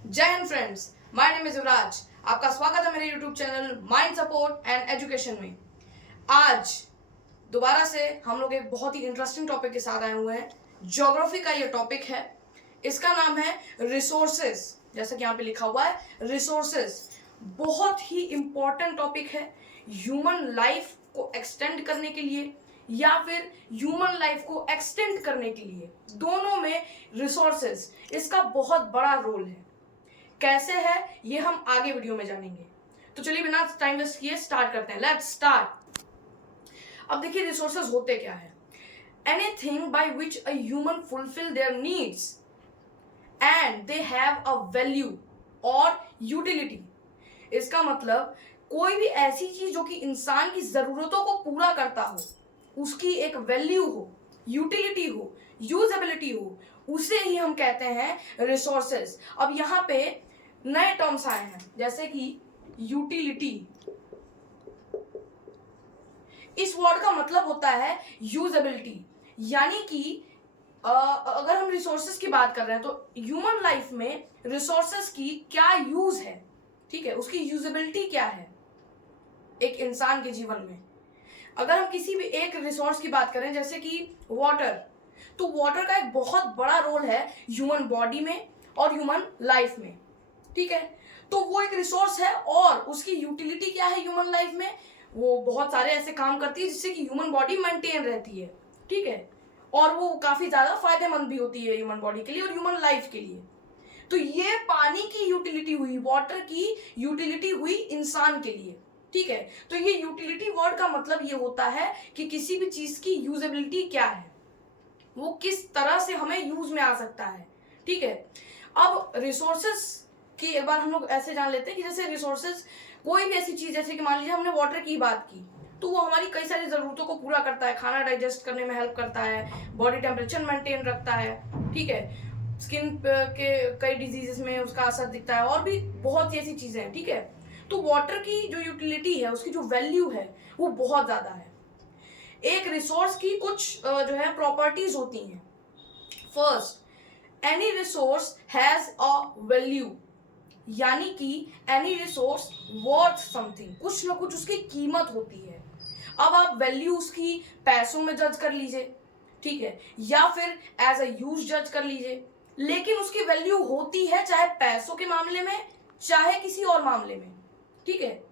जय हिंद friends, my name is Yuvraj. आपका स्वागत है मेरे YouTube channel Mind Support and Education में। आज दोबारा से हम लोग एक बहुत ही इंटरेस्टिंग टॉपिक के साथ आए हुए हैं। ज्योग्राफी का ये टॉपिक है, इसका नाम है रिसोर्सेस। जैसा कि यहाँ पे लिखा हुआ है रिसोर्सेस, बहुत ही इंपॉर्टेंट टॉपिक है ह्यूमन लाइफ को एक्सटेंड करने के लिए या फिर ह्यूमन लाइफ को एक्सटेंड करने के लिए। दोनों में रिसोर्सेस, इसका बहुत बड़ा रोल है। कैसे है ये हम आगे वीडियो में जानेंगे। तो चलिए बिना टाइम वेस्ट किए स्टार्ट करते हैं। Let's start. अब देखिए रिसोर्सेज होते क्या है। Anything by which a human fulfil there needs and they have a value और यूटिलिटी। इसका मतलब कोई भी ऐसी चीज जो कि इंसान की जरूरतों को पूरा करता हो, उसकी एक वैल्यू हो, यूटिलिटी हो, यूजेबिलिटी हो, उसे ही हम कहते हैं रिसोर्सेज। अब यहाँ पे नए टर्म्स आए हैं जैसे कि यूटिलिटी। इस वर्ड का मतलब होता है यूजेबिलिटी, यानी कि अगर हम रिसोर्सेज की बात कर रहे हैं तो ह्यूमन लाइफ में रिसोर्सेज की क्या यूज है, ठीक है, उसकी यूजेबिलिटी क्या है एक इंसान के जीवन में। अगर हम किसी भी एक रिसोर्स की बात करें जैसे कि वाटर, तो वाटर का एक बहुत बड़ा रोल है ह्यूमन बॉडी में और ह्यूमन लाइफ में, ठीक है। तो वो एक रिसोर्स है और उसकी यूटिलिटी क्या है ह्यूमन लाइफ में, वो बहुत सारे ऐसे काम करती है जिससे कि ह्यूमन बॉडी मेंटेन रहती है, ठीक है, और वो काफी ज्यादा फायदेमंद भी होती है ह्यूमन बॉडी के लिए और ह्यूमन लाइफ के लिए। तो ये पानी की यूटिलिटी हुई, वाटर की यूटिलिटी हुई इंसान के लिए, ठीक है। तो ये यूटिलिटी वर्ड का मतलब ये होता है कि किसी भी चीज की यूजेबिलिटी क्या है, वो किस तरह से हमें यूज में आ सकता है, ठीक है। अब रिसोर्सेस की एक बार हम लोग ऐसे जान लेते हैं कि जैसे रिसोर्सेस कोई भी ऐसी चीज, जैसे कि मान लीजिए हमने वाटर की बात की, तो वो हमारी कई सारी जरूरतों को पूरा करता है, खाना डाइजेस्ट करने में हेल्प करता है, बॉडी टेम्परेचर मेंटेन रखता है, ठीक है, स्किन के कई डिजीजेस में उसका असर दिखता है और भी बहुत सी ऐसी चीजें हैं, ठीक है। तो वाटर की जो यूटिलिटी है, उसकी जो वैल्यू है वो बहुत ज्यादा है। एक रिसोर्स की कुछ जो है प्रॉपर्टीज होती हैं। First, any resource has a value, यानी कि एनी रिसोर्स वर्थ समथिंग, कुछ ना कुछ उसकी कीमत होती है। अब आप वैल्यू उसकी पैसों में जज कर लीजिए, ठीक है, या फिर एज अ यूज जज कर लीजिए, लेकिन उसकी वैल्यू होती है चाहे पैसों के मामले में चाहे किसी और मामले में, ठीक है।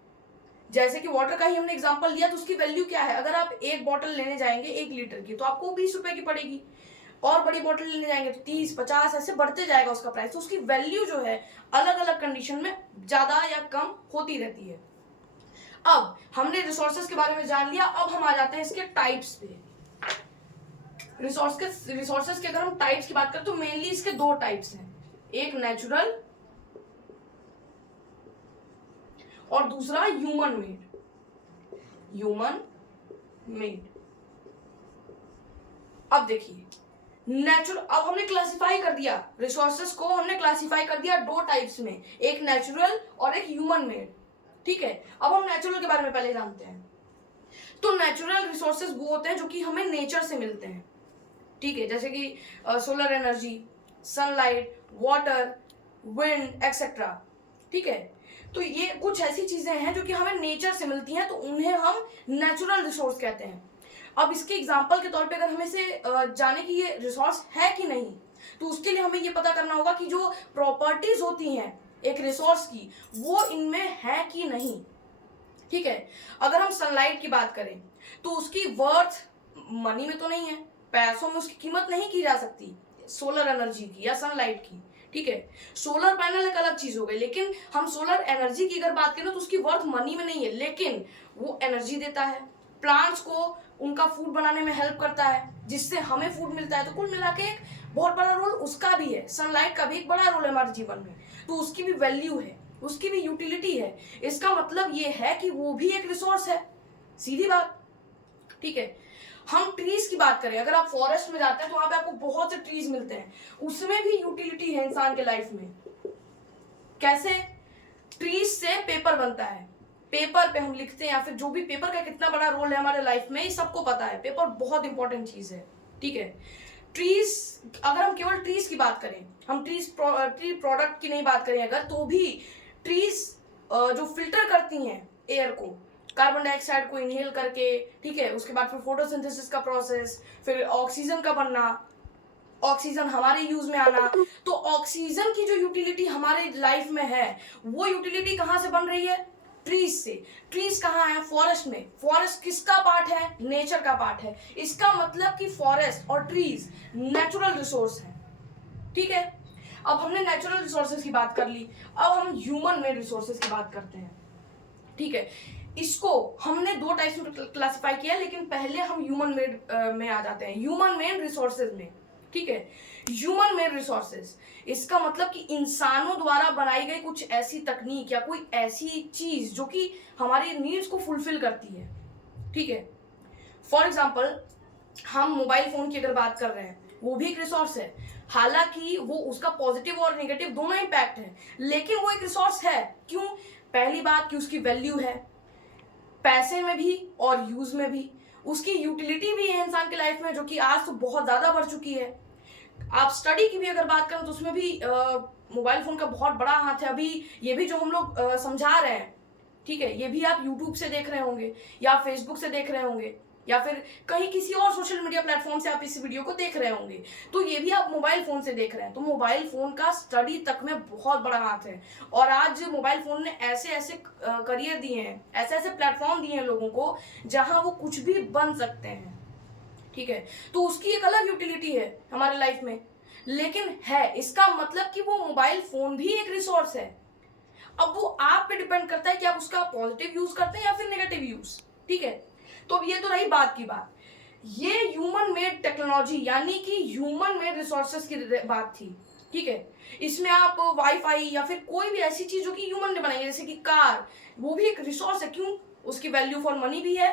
जैसे कि वाटर का ही हमने एग्जांपल लिया, तो उसकी वैल्यू क्या है। अगर आप एक बॉटल लेने जाएंगे 1 लीटर की, तो आपको 20 रुपए की पड़ेगी, और बड़ी बॉटल लेने जाएंगे तो 30, 50 ऐसे बढ़ते जाएगा उसका प्राइस। तो उसकी वैल्यू जो है अलग अलग कंडीशन में ज्यादा या कम होती रहती है। अब हमने रिसोर्सेज के बारे में जान लिया, अब हम आ जाते हैं इसके टाइप्स पे। रिसोर्सेज के अगर हम टाइप्स की बात करें तो मेनली इसके 2 टाइप्स हैं, एक नेचुरल और दूसरा ह्यूमन मेड। अब देखिए नेचुरल, अब हमने क्लासिफाई कर दिया रिसोर्सेज को, हमने क्लासिफाई कर दिया 2 टाइप्स में, एक नेचुरल और एक ह्यूमन मेड, ठीक है। अब हम नेचुरल के बारे में पहले जानते हैं। तो नेचुरल रिसोर्सेज वो होते हैं जो कि हमें नेचर से मिलते हैं, ठीक है, जैसे कि solar energy, sunlight, water, wind etcetera, ठीक है। तो ये कुछ ऐसी चीजें हैं जो कि हमें नेचर से मिलती हैं, तो उन्हें हम नेचुरल रिसोर्स कहते हैं। अब इसके एग्जांपल के तौर पे अगर हमें से जाने कि ये रिसोर्स है कि नहीं, तो उसके लिए हमें ये पता करना होगा कि जो प्रॉपर्टीज होती हैं एक रिसोर्स की, वो इनमें है कि नहीं, ठीक है। अगर हम सनलाइट की बात करें तो उसकी वर्थ मनी में तो नहीं है, पैसों में उसकी कीमत नहीं की जा सकती, सोलर एनर्जी की या सनलाइट की, ठीक है। सोलर पैनल एक अलग चीज हो गई, लेकिन हम सोलर एनर्जी की अगर बात करें तो उसकी वर्थ मनी में नहीं है, लेकिन वो एनर्जी देता है, प्लांट्स को उनका फूड बनाने में हेल्प करता है, जिससे हमें फूड मिलता है। तो कुल मिला के एक बहुत बड़ा रोल उसका भी है, सनलाइट का भी एक बड़ा रोल है हमारे जीवन में, तो उसकी भी वैल्यू है, उसकी भी यूटिलिटी है। इसका मतलब ये है कि वो भी एक रिसोर्स है, सीधी बात, ठीक है। हम ट्रीज की बात करें, अगर आप फॉरेस्ट में जाते हैं तो वहां पे आपको बहुत से ट्रीज मिलते हैं, उसमें भी यूटिलिटी है इंसान के लाइफ में। कैसे? ट्रीज से पेपर बनता है, पेपर पे हम लिखते हैं, या फिर जो भी पेपर का कितना बड़ा रोल है हमारे लाइफ में, ये सबको पता है, पेपर बहुत इंपॉर्टेंट चीज है, ठीक है। ट्रीज, अगर हम केवल ट्रीज की बात करें, हम ट्री प्रोडक्ट की नहीं बात करें अगर, तो भी ट्रीज जो फिल्टर करती हैं एयर को, कार्बन डाइऑक्साइड को इनहेल करके, ठीक है, उसके बाद फिर फोटोसिंथेसिस का प्रोसेस, फिर ऑक्सीजन का बनना, ऑक्सीजन हमारे यूज में आना। तो ऑक्सीजन की जो यूटिलिटी हमारे लाइफ में है, वो यूटिलिटी कहाँ से बन रही है? ट्रीज से। ट्रीज कहाँ है? फॉरेस्ट में। फॉरेस्ट किसका पार्ट है? नेचर का पार्ट है। इसका मतलब कि फॉरेस्ट और ट्रीज नेचुरल रिसोर्स है, ठीक है। अब हमने नेचुरल रिसोर्सेज की बात कर ली, अब हम ह्यूमन मेड रिसोर्सेज की बात करते हैं, ठीक है। इसको हमने दो टाइप्स में क्लासिफाई किया, लेकिन पहले हम ह्यूमन मेड में आ जाते हैं, ह्यूमन मेड रिसोर्सेज में, ठीक है। ह्यूमन मेड रिसोर्सेज, इसका मतलब कि इंसानों द्वारा बनाई गई कुछ ऐसी तकनीक या कोई ऐसी चीज जो कि हमारी नीड्स को फुलफिल करती है, ठीक है। फॉर एग्जाम्पल, हम मोबाइल फोन की अगर बात कर रहे हैं, वो भी एक रिसोर्स है। हालांकि वो उसका पॉजिटिव और नेगेटिव दोनों इम्पैक्ट है, लेकिन वो एक रिसोर्स है। क्यों? पहली बात कि उसकी वैल्यू है, पैसे में भी और यूज में भी। उसकी यूटिलिटी भी है इंसान के लाइफ में, जो कि आज तो बहुत ज्यादा बढ़ चुकी है। आप स्टडी की भी अगर बात करें तो उसमें भी मोबाइल फोन का बहुत बड़ा हाथ है। अभी ये भी जो हम लोग समझा रहे हैं, ठीक है, ये भी आप यूट्यूब से देख रहे होंगे या फेसबुक से देख रहे होंगे या फिर कहीं किसी और सोशल मीडिया प्लेटफॉर्म से आप इस वीडियो को देख रहे होंगे, तो ये भी आप मोबाइल फोन से देख रहे हैं। तो मोबाइल फोन का स्टडी तक में बहुत बड़ा हाथ है। और आज मोबाइल फोन ने ऐसे ऐसे करियर दिए हैं, ऐसे ऐसे प्लेटफॉर्म दिए हैं लोगों को, जहां वो कुछ भी बन सकते हैं, ठीक है। तो उसकी एक अलग यूटिलिटी है हमारे लाइफ में, लेकिन है, इसका मतलब कि वो मोबाइल फोन भी एक रिसोर्स है। अब वो आप पे डिपेंड करता है कि आप उसका पॉजिटिव यूज करते हैं या फिर नेगेटिव यूज, ठीक है। तो अब ये तो रही बात की बात, ये ह्यूमन मेड टेक्नोलॉजी यानी कि ह्यूमन मेड रिसोर्सेज की बात थी, ठीक है। इसमें आप वाईफाई या फिर कोई भी ऐसी चीज जो कि ह्यूमन ने बनाई है, जैसे कि कार, वो भी एक रिसोर्स है। क्यों? उसकी वैल्यू फॉर मनी भी है,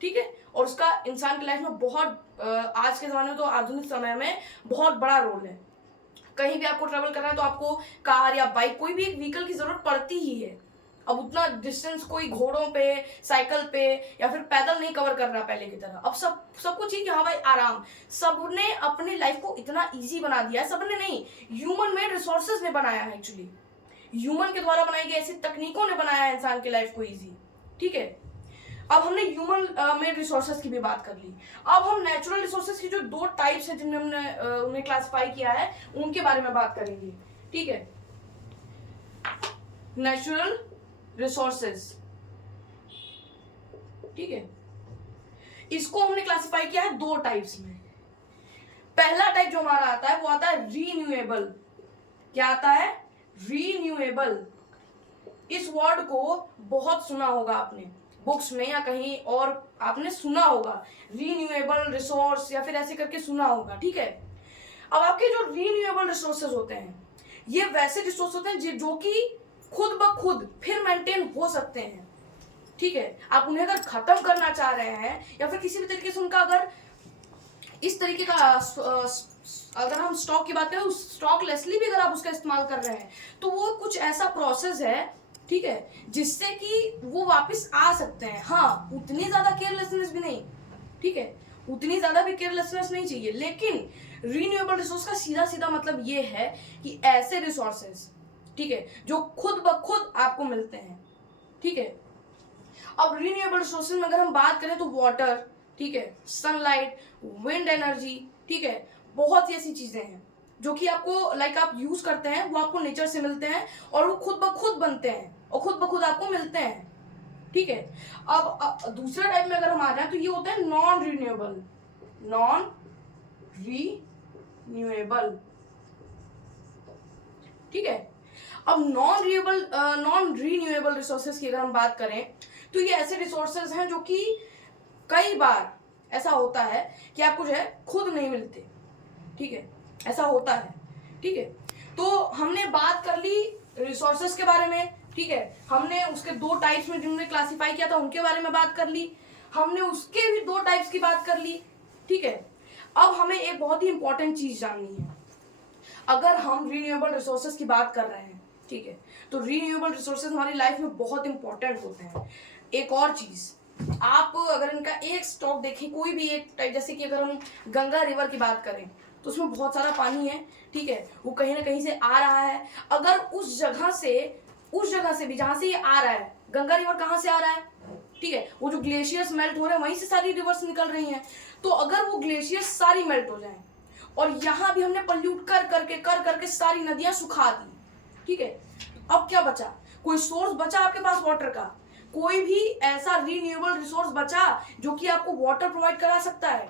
ठीक है, और उसका इंसान की लाइफ में बहुत आज के जमाने में तो आधुनिक समय में बहुत बड़ा रोल है। कहीं भी आपको ट्रेवल करना है तो आपको कार या बाइक, कोई भी एक व्हीकल की जरूरत पड़ती ही है। अब उतना डिस्टेंस कोई घोड़ों पे, साइकिल पे या फिर पैदल नहीं कवर कर रहा पहले की तरह। अब सब कुछ ही कि हाँ भाई आराम, सबने अपनी लाइफ को इतना इजी बना दिया है। सबने नहीं, ह्यूमन मेड रिसोर्सेज ने बनाया है, एक्चुअली ह्यूमन के द्वारा बनाई गई ऐसी तकनीकों ने बनाया है इंसान की लाइफ को इजी, ठीक है। अब हमने ह्यूमन मेड रिसोर्सेज की भी बात कर ली। अब हम नेचुरल रिसोर्सेज की जो दो टाइप्स हैं जिनमें हमने उन्हें क्लासिफाई किया है, उनके बारे में बात करेंगे, ठीक है। नेचुरल रिसोर्सेज, ठीक है, इसको हमने क्लासिफाई किया है दो टाइप्स में। पहला टाइप जो हमारा आता है वो आता है रीन्यूएबल। क्या आता है? रीन्यूएबल। इस वर्ड को बहुत सुना होगा आपने बुक्स में या कहीं और, आपने सुना होगा रीन्यूएबल रिसोर्स या फिर ऐसे करके सुना होगा, ठीक है। अब आपके जो रीन्यूएबल रिसोर्सेज होते हैं, ये वैसे रिसोर्स होते हैं जो कि खुद ब खुद फिर मेंटेन हो सकते हैं, ठीक है। आप उन्हें अगर खत्म करना चाह रहे हैं या फिर किसी भी तरीके से उनका अगर इस तरीके का अगर हम स्टॉक की बात करें, उस स्टॉक लेसली भी अगर आप उसका इस्तेमाल कर रहे हैं, तो वो कुछ ऐसा प्रोसेस है, ठीक है, जिससे कि वो वापस आ सकते हैं। हाँ, उतनी ज्यादा केयरलेसनेस भी नहीं, ठीक है, उतनी ज्यादा भी केयरलेसनेस नहीं चाहिए। लेकिन रीन्यूएबल रिसोर्स का सीधा सीधा मतलब ये है कि ऐसे रिसोर्सेज, ठीक है, जो खुद ब खुद आपको मिलते हैं, ठीक है। अब रीन्यूएबल रिसोर्सेज में अगर हम बात करें तो वाटर, ठीक है, सनलाइट, विंड एनर्जी, ठीक है, बहुत ही ऐसी चीजें हैं जो कि आपको लाइक आप यूज करते हैं, वो आपको नेचर से मिलते हैं और वो खुद ब खुद बनते हैं और खुद ब खुद आपको मिलते हैं, ठीक है। अब दूसरे टाइप में अगर हम आ जाए तो ये होता है नॉन रिन्यूएबल। नॉन रिन्यूएबल, ठीक है। अब नॉन रिन्यूएबल रिसोर्सेज की अगर हम बात करें तो ये ऐसे रिसोर्सेज हैं जो कि कई बार ऐसा होता है कि आपको जो है खुद नहीं मिलते, ठीक है, ऐसा होता है, ठीक है। तो हमने बात कर ली रिसोर्सेज के बारे में, ठीक है, हमने उसके दो टाइप्स में जिन्होंने क्लासिफाई किया था उनके बारे में बात कर ली, हमने उसके भी दो टाइप्स की बात कर ली, ठीक है। अब हमें एक बहुत ही इंपॉर्टेंट चीज जाननी है। अगर हम रीन्यूएबल रिसोर्सेज की बात कर रहे हैं, ठीक है, तो रीन्यूएबल रिसोर्सेज हमारी लाइफ में बहुत इंपॉर्टेंट होते हैं। एक और चीज, आप अगर इनका एक स्टॉक देखें, कोई भी एक टाइप, जैसे कि अगर हम गंगा रिवर की बात करें, तो उसमें बहुत सारा पानी है, ठीक है, वो कहीं ना कहीं से आ रहा है। अगर उस जगह से भी जहां से ये आ रहा है, गंगा रिवर कहाँ से आ रहा है, ठीक है, वो जो ग्लेशियर्स मेल्ट हो रहे हैं वहीं से सारी रिवर्स निकल रही हैं। तो अगर वो ग्लेशियर्स सारी मेल्ट हो जाएं और यहाँ भी हमने पल्यूट कर करके सारी नदियां सुखा दी, ठीक है, अब क्या बचा? कोई सोर्स बचा आपके पास वाटर का? कोई भी ऐसा रीन्यूएबल रिसोर्स बचा जो कि आपको वाटर प्रोवाइड करा सकता है?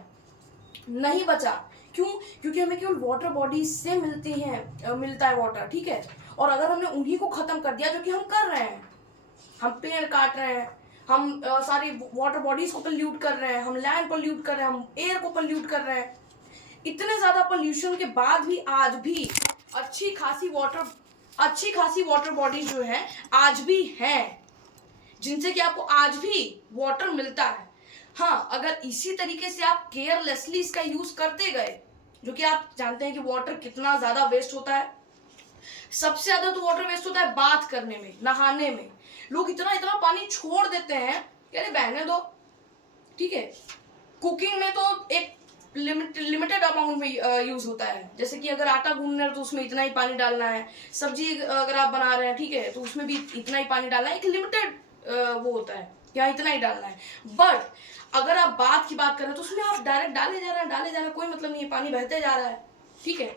नहीं बचा। क्यों? क्योंकि हमें केवल वाटर बॉडीज से मिलता है वाटर, ठीक है। और अगर हमने उन्हीं को खत्म कर दिया, जो कि हम कर रहे हैं, हम पेड़ काट रहे हैं, हम सारी वाटर बॉडीज को पोल्यूट कर रहे हैं, हम लैंड पोल्यूट कर रहे हैं, हम एयर को पोल्यूट कर रहे हैं, इतने ज्यादा पोल्यूशन के बाद भी आज भी अच्छी खासी वाटर बॉडीज जो है आज भी हैं, जिनसे कि आपको आज भी वाटर मिलता है। हाँ, अगर इसी तरीके से आप केयरलेसली इसका यूज करते गए, जो कि आप जानते हैं कि वाटर कितना ज्यादा वेस्ट होता है। सबसे ज्यादा तो वाटर वेस्ट होता है बात करने में, नहाने में। लोग इतना पानी छोड़ देते हैं, अरे बहने दो, ठीक है। कुकिंग में तो एक लिमिटेड अमाउंट में यूज होता है, जैसे कि अगर आटा गूंदना है तो उसमें इतना ही पानी डालना है, सब्जी अगर आप बना रहे हैं, ठीक है, तो उसमें भी इतना ही पानी डालना है, एक लिमिटेड वो होता है, यहाँ इतना ही डालना है। बट अगर आप बात की बात करें तो उसमें आप डायरेक्ट डाले जा रहे हैं, कोई मतलब नहीं है, पानी बहते जा रहा है, ठीक है।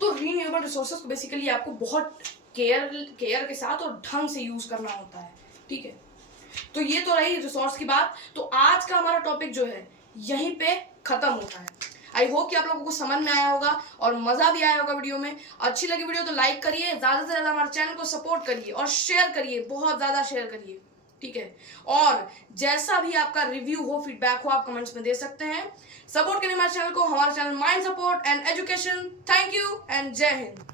तो रीन्यूएबल रिसोर्सेज को बेसिकली आपको बहुत केयर के साथ और ढंग से यूज करना होता है, ठीक है। तो ये तो रही रिसोर्स की बात। तो आज का हमारा टॉपिक जो है यहीं पे खत्म होता है। आई होप कि आप लोगों को समझ में आया होगा और मजा भी आया होगा वीडियो में। अच्छी लगी वीडियो तो लाइक करिए, ज्यादा से ज्यादा हमारे चैनल को सपोर्ट करिए और शेयर करिए, बहुत ज्यादा शेयर करिए, ठीक है। और जैसा भी आपका रिव्यू हो, फीडबैक हो, आप कमेंट्स में दे सकते हैं। सपोर्ट करिए हमारे चैनल को, हमारे channel Mind Support and education. Thank you and जय हिंद।